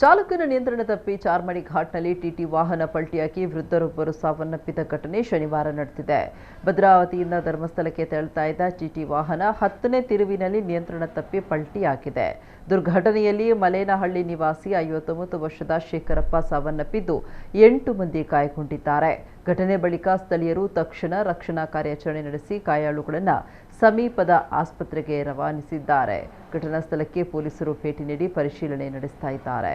ಚಾಲಕನ ನಿಯಂತ್ರಣ ತಪ್ಪಿ ಚಾರ್ಮಡಿ ಘಾಟ್ನಲ್ಲಿ ಟಿಟಿ ವಾಹನ ಪಲ್ಟಿಯಾಗಿ ವೃದ್ಧರೊಬ್ಬರು ಸಾವನ್ನಪ್ಪಿದ ಘಟನೆ ಶನಿವಾರ ನಡೆದಿದೆ. ಭದ್ರಾವತಿಯಿಂದ ಧರ್ಮಸ್ಥಳಕ್ಕೆ ತೆರಳುತ್ತಾ ಇದ್ದ ಟಿಟಿ ವಾಹನ 10ನೇ ತಿರುವಿನಲ್ಲಿ ನಿಯಂತ್ರಣ ತಪ್ಪಿ ಪಲ್ಟಿಯಾಗಿದೆ. ದುರ್ಘಟನೆಯಲ್ಲಿ ಮಲೇನಹಳ್ಳಿ ನಿವಾಸಿ 59 ವರ್ಷದ ಶೇಖರಪ್ಪ ಸಾವನ್ನಪ್ಪಿದ್ದು 8 ಮಂದಿ ಗಾಯಗೊಂಡಿದ್ದಾರೆ. ಘಟನೆ ಬಳಿಕ ಸ್ಥಳೀಯರು ತಕ್ಷಣ ರಕ್ಷಣಾ ಕಾರ್ಯಾಚರಣೆ ನಡೆಸಿ ಗಾಯಾಳುಗಳನ್ನು ಸಮೀಪದ ಆಸ್ಪತ್ರೆಗೆ ರವಾನಿಸಿದ್ದಾರೆ. ಘಟನಾ ಸ್ಥಳಕ್ಕೆ ಪೊಲೀಸರು ಭೇಟಿ ನೀಡಿ ಪರಿಶೀಲನೆ ನಡೆಸ್ತಾ ಇದ್ದಾರೆ.